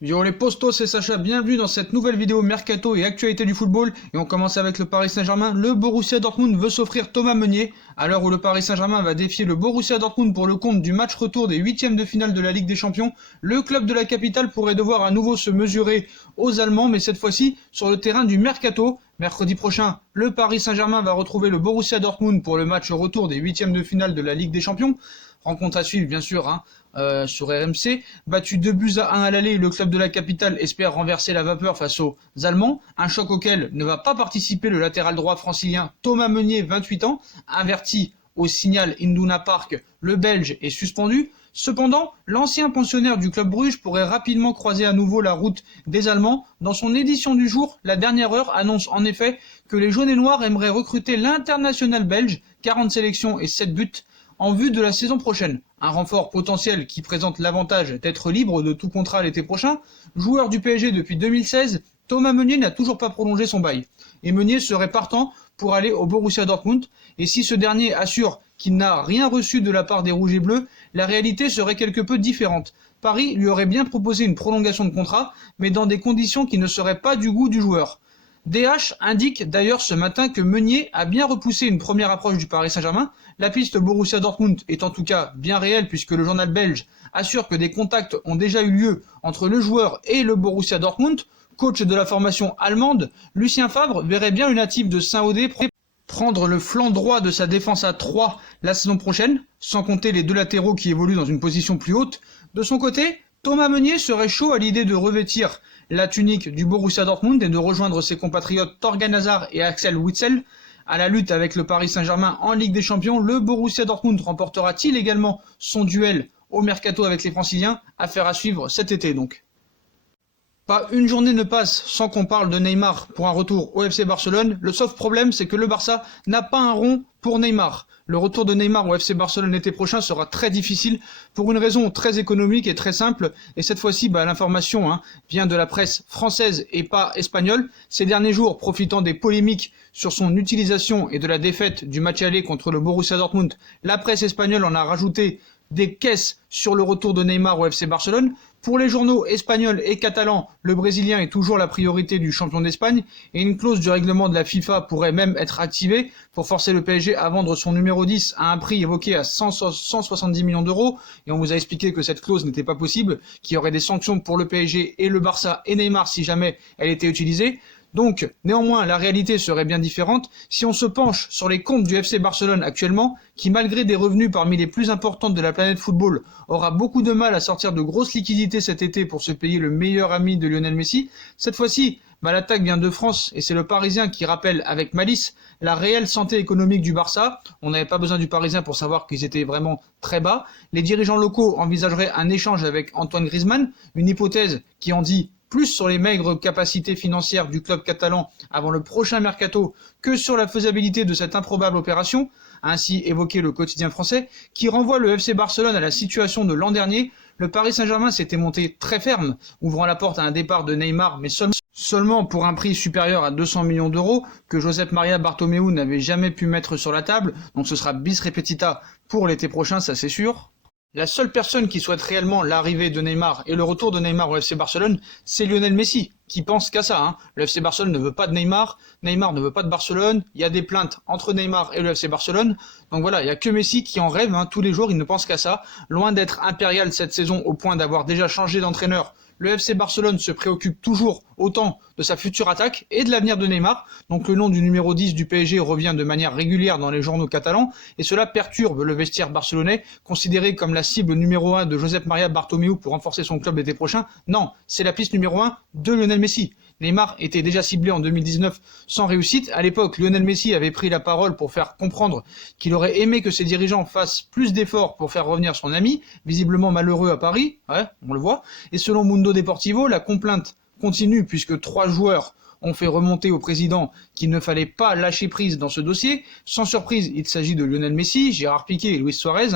Yo les postos, c'est Sacha, bienvenue dans cette nouvelle vidéo Mercato et actualité du football. Et on commence avec le Paris Saint-Germain. Le Borussia Dortmund veut s'offrir Thomas Meunier, à l'heure où le Paris Saint-Germain va défier le Borussia Dortmund pour le compte du match retour des huitièmes de finale de la Ligue des Champions. Le club de la capitale pourrait devoir à nouveau se mesurer aux Allemands, mais cette fois-ci sur le terrain du Mercato. Mercredi prochain, le Paris Saint-Germain va retrouver le Borussia Dortmund pour le match retour des huitièmes de finale de la Ligue des Champions. Rencontre à suivre bien sûr sur RMC. Battu 2-1 à l'aller, le club de la capitale espère renverser la vapeur face aux Allemands. Un choc auquel ne va pas participer le latéral droit francilien Thomas Meunier, 28 ans, averti au Signal Iduna Park. Le Belge est suspendu. Cependant, l'ancien pensionnaire du club Bruges pourrait rapidement croiser à nouveau la route des Allemands. Dans son édition du jour, la dernière heure annonce en effet que les jaunes et noirs aimeraient recruter l'international belge, 40 sélections et 7 buts, en vue de la saison prochaine. Un renfort potentiel qui présente l'avantage d'être libre de tout contrat l'été prochain. Joueur du PSG depuis 2016, Thomas Meunier n'a toujours pas prolongé son bail. Et Meunier serait partant pour aller au Borussia Dortmund. Et si ce dernier assure qu'il n'a rien reçu de la part des Rouges et Bleus, la réalité serait quelque peu différente. Paris lui aurait bien proposé une prolongation de contrat, mais dans des conditions qui ne seraient pas du goût du joueur. DH indique d'ailleurs ce matin que Meunier a bien repoussé une première approche du Paris Saint-Germain. La piste Borussia Dortmund est en tout cas bien réelle puisque le journal belge assure que des contacts ont déjà eu lieu entre le joueur et le Borussia Dortmund. Coach de la formation allemande, Lucien Favre verrait bien le natif de Saint-Odet prendre le flanc droit de sa défense à 3 la saison prochaine, sans compter les deux latéraux qui évoluent dans une position plus haute. De son côté, Thomas Meunier serait chaud à l'idée de revêtir la tunique du Borussia Dortmund et de rejoindre ses compatriotes Thorgan Hazard et Axel Witsel à la lutte avec le Paris Saint-Germain en Ligue des Champions. Le Borussia Dortmund remportera-t-il également son duel au mercato avec les Franciliens? Affaire à suivre cet été donc. Pas une journée ne passe sans qu'on parle de Neymar pour un retour au FC Barcelone. Le sauf problème, c'est que le Barça n'a pas un rond pour Neymar. Le retour de Neymar au FC Barcelone l'été prochain sera très difficile pour une raison très économique et très simple. Et cette fois-ci, l'information vient de la presse française et pas espagnole. Ces derniers jours, profitant des polémiques sur son utilisation et de la défaite du match aller contre le Borussia Dortmund, la presse espagnole en a rajouté des caisses sur le retour de Neymar au FC Barcelone. Pour les journaux espagnols et catalans, le Brésilien est toujours la priorité du champion d'Espagne et une clause du règlement de la FIFA pourrait même être activée pour forcer le PSG à vendre son numéro 10 à un prix évoqué à 170 millions d'euros. Et on vous a expliqué que cette clause n'était pas possible, qu'il y aurait des sanctions pour le PSG et le Barça et Neymar si jamais elle était utilisée. Donc, néanmoins, la réalité serait bien différente si on se penche sur les comptes du FC Barcelone actuellement, qui malgré des revenus parmi les plus importants de la planète football, aura beaucoup de mal à sortir de grosses liquidités cet été pour se payer le meilleur ami de Lionel Messi. Cette fois-ci, l'attaque vient de France et c'est le Parisien qui rappelle avec malice la réelle santé économique du Barça. On n'avait pas besoin du Parisien pour savoir qu'ils étaient vraiment très bas. Les dirigeants locaux envisageraient un échange avec Antoine Griezmann, une hypothèse qui en dit plus sur les maigres capacités financières du club catalan avant le prochain mercato que sur la faisabilité de cette improbable opération, a ainsi évoqué le quotidien français, qui renvoie le FC Barcelone à la situation de l'an dernier. Le Paris Saint-Germain s'était monté très ferme, ouvrant la porte à un départ de Neymar, mais seulement pour un prix supérieur à 200 millions d'euros, que Josep Maria Bartomeu n'avait jamais pu mettre sur la table, donc ce sera bis repetita pour l'été prochain, ça c'est sûr. La seule personne qui souhaite réellement l'arrivée de Neymar et le retour de Neymar au FC Barcelone, c'est Lionel Messi, qui pense qu'à ça. Le FC Barcelone ne veut pas de Neymar, Neymar ne veut pas de Barcelone, il y a des plaintes entre Neymar et le FC Barcelone, donc voilà, il n'y a que Messi qui en rêve, tous les jours, il ne pense qu'à ça. Loin d'être impérial cette saison au point d'avoir déjà changé d'entraîneur, le FC Barcelone se préoccupe toujours autant de sa future attaque et de l'avenir de Neymar. Donc le nom du numéro 10 du PSG revient de manière régulière dans les journaux catalans et cela perturbe le vestiaire barcelonais, considéré comme la cible numéro 1 de Josep Maria Bartomeu pour renforcer son club l'été prochain. Non, c'est la piste numéro 1 de Lionel Messi. Neymar était déjà ciblé en 2019 sans réussite. À l'époque, Lionel Messi avait pris la parole pour faire comprendre qu'il aurait aimé que ses dirigeants fassent plus d'efforts pour faire revenir son ami, visiblement malheureux à Paris, on le voit. Et selon Mundo Deportivo, la complainte continue puisque 3 joueurs ont fait remonter au président qu'il ne fallait pas lâcher prise dans ce dossier. Sans surprise, il s'agit de Lionel Messi, Gérard Piqué et Luis Suarez,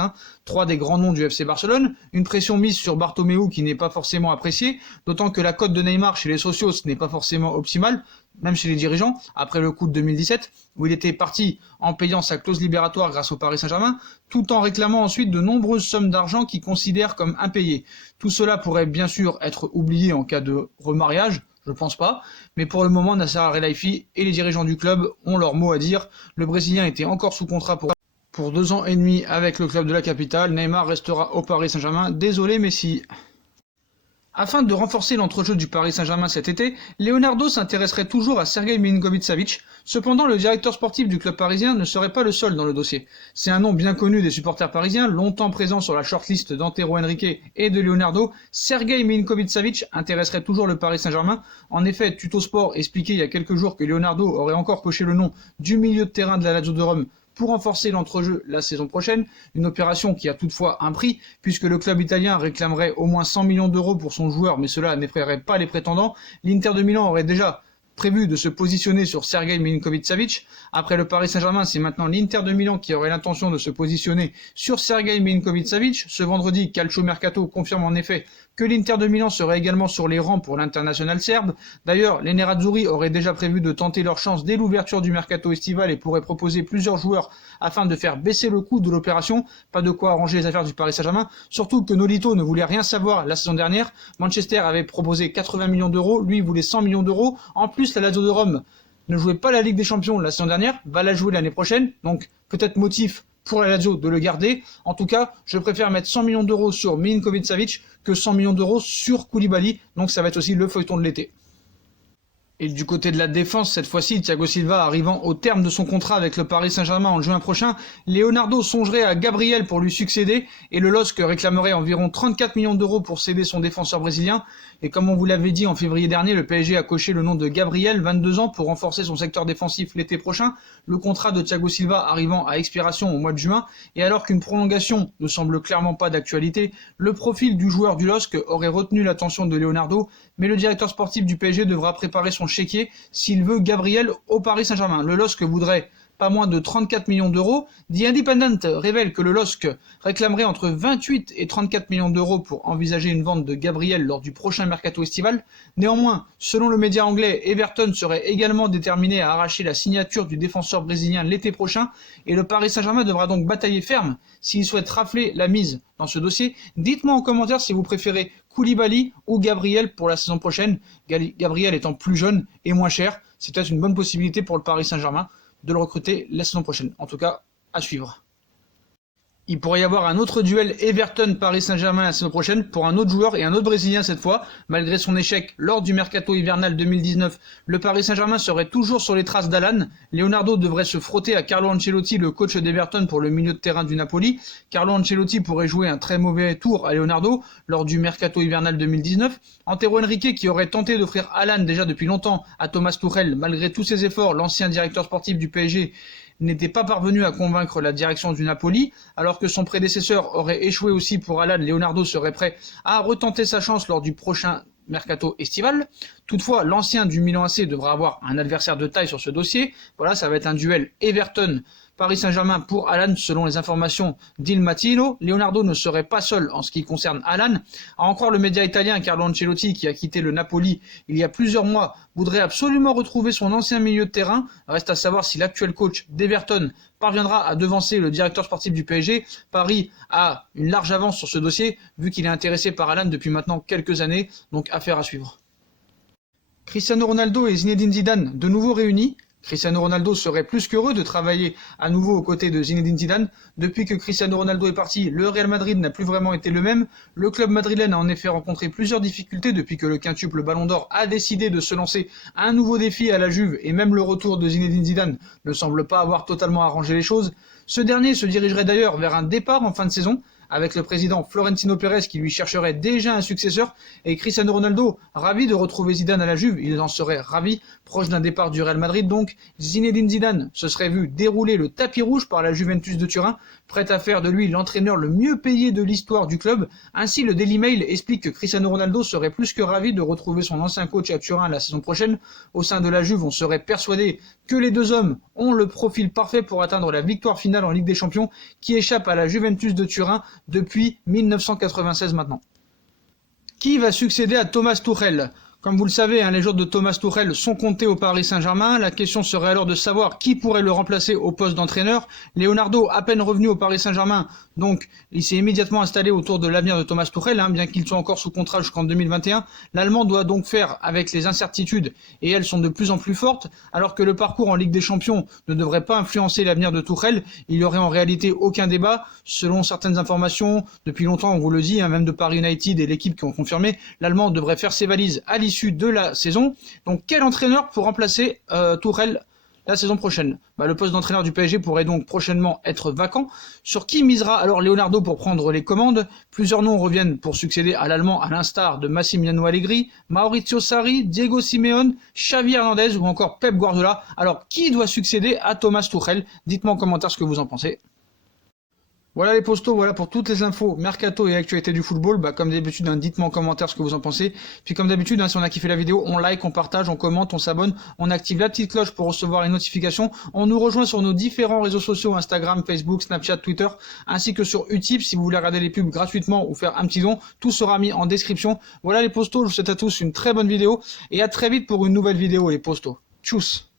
trois des grands noms du FC Barcelone. Une pression mise sur Bartomeu qui n'est pas forcément appréciée, d'autant que la cote de Neymar chez les socios n'est pas forcément optimale, même chez les dirigeants, après le coup de 2017, où il était parti en payant sa clause libératoire grâce au Paris Saint-Germain, tout en réclamant ensuite de nombreuses sommes d'argent qu'il considère comme impayées. Tout cela pourrait bien sûr être oublié en cas de remariage, je pense pas, mais pour le moment Nasser Al-Khelaifi et les dirigeants du club ont leur mot à dire. Le Brésilien était encore sous contrat pour 2 ans et demi avec le club de la capitale. Neymar restera au Paris Saint-Germain, désolé Messi. Afin de renforcer l'entrejeu du Paris Saint-Germain cet été, Leonardo s'intéresserait toujours à Sergei Milinkovic-Savic. Cependant, le directeur sportif du club parisien ne serait pas le seul dans le dossier. C'est un nom bien connu des supporters parisiens, longtemps présent sur la shortlist d'Antero Henrique et de Leonardo. Sergei Milinkovic-Savic intéresserait toujours le Paris Saint-Germain. En effet, Tuttosport expliquait il y a quelques jours que Leonardo aurait encore coché le nom du milieu de terrain de la Lazio de Rome pour renforcer l'entrejeu la saison prochaine, une opération qui a toutefois un prix, puisque le club italien réclamerait au moins 100 millions d'euros pour son joueur, mais cela n'effraierait pas les prétendants. L'Inter de Milan aurait déjà prévu de se positionner sur Sergei Milinkovic-Savic. Après le Paris Saint-Germain, c'est maintenant l'Inter de Milan qui aurait l'intention de se positionner sur Sergei Milinkovic-Savic. Ce vendredi, Calcio Mercato confirme en effet que l'Inter de Milan serait également sur les rangs pour l'international serbe. D'ailleurs, les Nerazzurri auraient déjà prévu de tenter leur chance dès l'ouverture du mercato estival et pourraient proposer plusieurs joueurs afin de faire baisser le coût de l'opération. Pas de quoi arranger les affaires du Paris Saint-Germain, surtout que Nolito ne voulait rien savoir la saison dernière. Manchester avait proposé 80 millions d'euros, lui voulait 100 millions d'euros. En plus, la Lazio de Rome ne jouait pas la Ligue des Champions la saison dernière, va la jouer l'année prochaine, donc peut-être motif pour la Lazio de le garder. En tout cas, je préfère mettre 100 millions d'euros sur Milinkovic-Savic que 100 millions d'euros sur Koulibaly, donc ça va être aussi le feuilleton de l'été. Et du côté de la défense, cette fois-ci, Thiago Silva arrivant au terme de son contrat avec le Paris Saint-Germain en juin prochain, Leonardo songerait à Gabriel pour lui succéder et le LOSC réclamerait environ 34 millions d'euros pour céder son défenseur brésilien. Et comme on vous l'avait dit en février dernier, le PSG a coché le nom de Gabriel, 22 ans, pour renforcer son secteur défensif l'été prochain. Le contrat de Thiago Silva arrivant à expiration au mois de juin, et alors qu'une prolongation ne semble clairement pas d'actualité, le profil du joueur du LOSC aurait retenu l'attention de Leonardo, mais le directeur sportif du PSG devra préparer son chéquier s'il veut Gabriel au Paris Saint-Germain. Le LOSC voudrait pas moins de 34 millions d'euros. The Independent révèle que le LOSC réclamerait entre 28 et 34 millions d'euros pour envisager une vente de Gabriel lors du prochain mercato estival. Néanmoins, selon le média anglais, Everton serait également déterminé à arracher la signature du défenseur brésilien l'été prochain et le Paris Saint-Germain devra donc batailler ferme s'il souhaite rafler la mise dans ce dossier. Dites-moi en commentaire si vous préférez Koulibaly ou Gabriel pour la saison prochaine. Gabriel étant plus jeune et moins cher, c'est peut-être une bonne possibilité pour le Paris Saint-Germain de le recruter la saison prochaine. En tout cas, à suivre. Il pourrait y avoir un autre duel Everton-Paris Saint-Germain la saison prochaine pour un autre joueur et un autre Brésilien cette fois. Malgré son échec lors du mercato hivernal 2019, le Paris Saint-Germain serait toujours sur les traces d'Alan. Leonardo devrait se frotter à Carlo Ancelotti, le coach d'Everton, pour le milieu de terrain du Napoli. Carlo Ancelotti pourrait jouer un très mauvais tour à Leonardo lors du mercato hivernal 2019. Antero Henrique, qui aurait tenté d'offrir Alan déjà depuis longtemps à Thomas Tuchel, malgré tous ses efforts, l'ancien directeur sportif du PSG n'était pas parvenu à convaincre la direction du Napoli, alors que son prédécesseur aurait échoué aussi pour Alan. Leonardo serait prêt à retenter sa chance lors du prochain mercato estival. Toutefois, l'ancien du Milan AC devra avoir un adversaire de taille sur ce dossier. Voilà, ça va être un duel Everton-Paris Saint-Germain pour Alan, selon les informations d'Il Mattino. Leonardo ne serait pas seul en ce qui concerne Alan. À en croire le média italien, Carlo Ancelotti, qui a quitté le Napoli il y a plusieurs mois, voudrait absolument retrouver son ancien milieu de terrain. Reste à savoir si l'actuel coach d'Everton parviendra à devancer le directeur sportif du PSG. Paris a une large avance sur ce dossier, vu qu'il est intéressé par Alan depuis maintenant quelques années, donc affaire à suivre. Cristiano Ronaldo et Zinedine Zidane de nouveau réunis. Cristiano Ronaldo serait plus qu'heureux de travailler à nouveau aux côtés de Zinedine Zidane. Depuis que Cristiano Ronaldo est parti, le Real Madrid n'a plus vraiment été le même. Le club madrilène a en effet rencontré plusieurs difficultés depuis que le quintuple Ballon d'Or a décidé de se lancer un nouveau défi à la Juve, et même le retour de Zinedine Zidane ne semble pas avoir totalement arrangé les choses. Ce dernier se dirigerait d'ailleurs vers un départ en fin de saison, avec le président Florentino Pérez qui lui chercherait déjà un successeur, et Cristiano Ronaldo, ravi de retrouver Zidane à la Juve, il en serait ravi, proche d'un départ du Real Madrid donc. Zinedine Zidane se serait vu dérouler le tapis rouge par la Juventus de Turin, prête à faire de lui l'entraîneur le mieux payé de l'histoire du club. Ainsi, le Daily Mail explique que Cristiano Ronaldo serait plus que ravi de retrouver son ancien coach à Turin la saison prochaine. Au sein de la Juve, on serait persuadé que les deux hommes ont le profil parfait pour atteindre la victoire finale en Ligue des Champions qui échappe à la Juventus de Turin depuis 1996 maintenant. Qui va succéder à Thomas Tuchel ? Comme vous le savez, les jours de Thomas Tuchel sont comptés au Paris Saint-Germain. La question serait alors de savoir qui pourrait le remplacer au poste d'entraîneur. Leonardo, à peine revenu au Paris Saint-Germain, donc il s'est immédiatement installé autour de l'avenir de Thomas Tuchel, bien qu'il soit encore sous contrat jusqu'en 2021. L'Allemand doit donc faire avec les incertitudes, et elles sont de plus en plus fortes, alors que le parcours en Ligue des Champions ne devrait pas influencer l'avenir de Tuchel. Il n'y aurait en réalité aucun débat. Selon certaines informations, depuis longtemps on vous le dit, même de Paris United et l'équipe qui ont confirmé, l'Allemand devrait faire ses valises à l'issue de la saison. Donc quel entraîneur pour remplacer Tuchel la saison prochaine ? Le poste d'entraîneur du PSG pourrait donc prochainement être vacant. Sur qui misera alors Leonardo pour prendre les commandes ? Plusieurs noms reviennent pour succéder à l'Allemand, à l'instar de Massimiliano Allegri, Maurizio Sarri, Diego Simeone, Xavi Hernandez ou encore Pep Guardiola. Alors qui doit succéder à Thomas Tuchel ? Dites-moi en commentaire ce que vous en pensez. Voilà les postos, voilà pour toutes les infos, mercato et actualité du football. Comme d'habitude, dites-moi en commentaire ce que vous en pensez. Puis comme d'habitude, si on a kiffé la vidéo, on like, on partage, on commente, on s'abonne, on active la petite cloche pour recevoir les notifications. On nous rejoint sur nos différents réseaux sociaux, Instagram, Facebook, Snapchat, Twitter, ainsi que sur Utip si vous voulez regarder les pubs gratuitement ou faire un petit don. Tout sera mis en description. Voilà les postos, je vous souhaite à tous une très bonne vidéo et à très vite pour une nouvelle vidéo les postos. Tchuss.